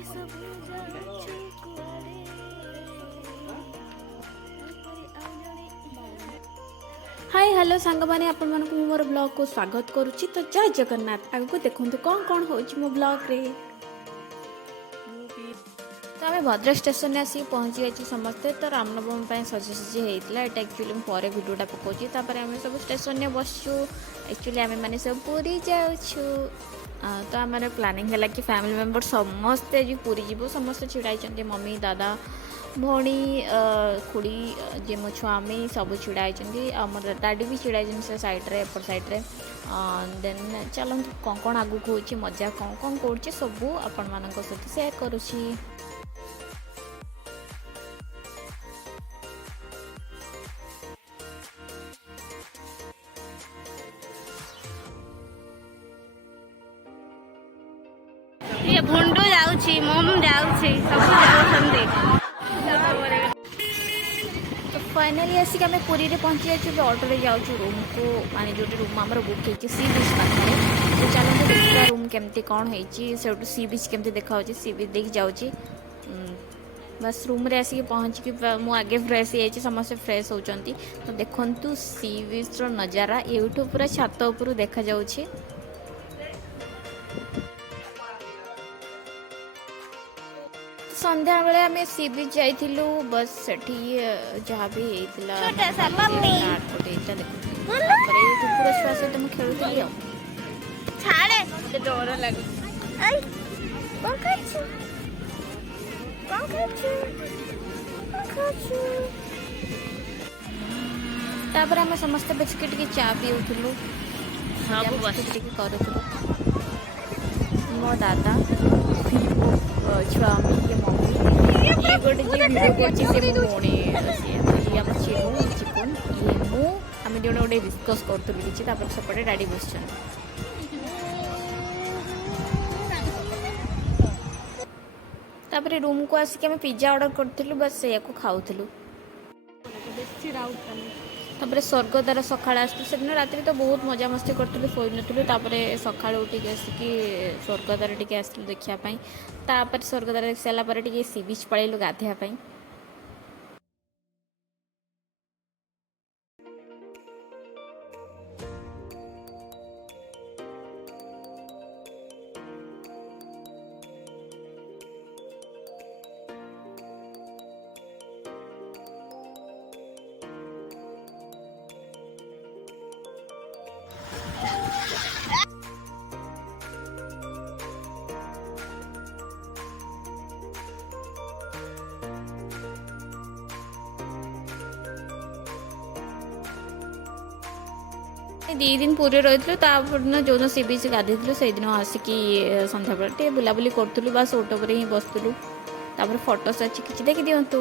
Hi hello सांग मैंने आपण मानक मोर ब्लॉग को स्वागत करुच्ची। तो जय जगन्नाथ। आगु देखो कौन कौन हो मो ब्लॉग रे। तो आम भद्रक स्टेशन आसिक पहुँची जाइए समस्ते। तो रामनवमी सजासजी होता है एक्चुअली मुझे भिडियोटा पकाऊँगी। आम सब स्टेशन बसचु एक्चुअली आम मैंने सब पूरी जाऊँ। तो आम प्लानिंग है कि फैमिली मेंबर समस्ते जो पूरी जीव समस्ते छिड़ाई मम्मी दादा भौणी खुड़ी जे मो छुआमी सब छिड़ाई आम डाडी भी छिड़ाई से सैड्रे एपट सैड्रे। देन चलते कौन कौन आगू हो मजा कौन कौन कर सब आपण मान सहित सेयार करुँची। ये भुंडू जाउछि मम जाउछि सब जाउछन्ते। तो फाइनाली आसिक आम पुरी रे पहुँची जाइए। ऑटो रे जाऊँ रूम को माने जो रूम आम बुक हो सी बीच पाखे। तो चलते देखा रूम केमती कौन हो सी बीच केमती देखा सी बीच देख जाऊँगी। बस रूम रे आसिक पहुँचिक मु आगे फ्रेश हो समस्त फ्रेश होती। तो देखु सी बीच नजारा यूट्यूब पूरा छात उपर देखा जाउछि। संध्या बेले आम सी बीच जाइलु बस सेठी जहाँ भी होता पूरा छुआ सहित मुझे खेलुली। छाड़े डर लगे तापर आम समस्त बेसिक टी चा पीऊलु करूँ। मो दादा छुआमी ये मम्मी ये गोटे जी भिडियो कर मो भौणी ये आम चिनु चिकुन ये मु आम जो गोटे डिस्कस करूँ कि सेपटे डाडी बस। तापर रूम को आसिक आम पिज्जा ऑर्डर करूँ बस या खाऊलु। तापर स्वर्गद्वार सकाळ आसलु से दिन रात्रि तो बहुत मजा मस्ती करूँ शोई नुँ। सका उठिक आसिक स्वर्गद्वार टी आसलु देखापी। तापर स्वर्गद्वार देख सारापर टी सी बीच पलैलु गाधेवाई। दी दिन पूरी रही दिन जो दिन सी बीच गाधे से दिन आसिक सन्ध्या बेले बुलाबुली करूँ बस ऑटो पर ही बसलु। फटोस अच्छी किसी देखी दिंतु।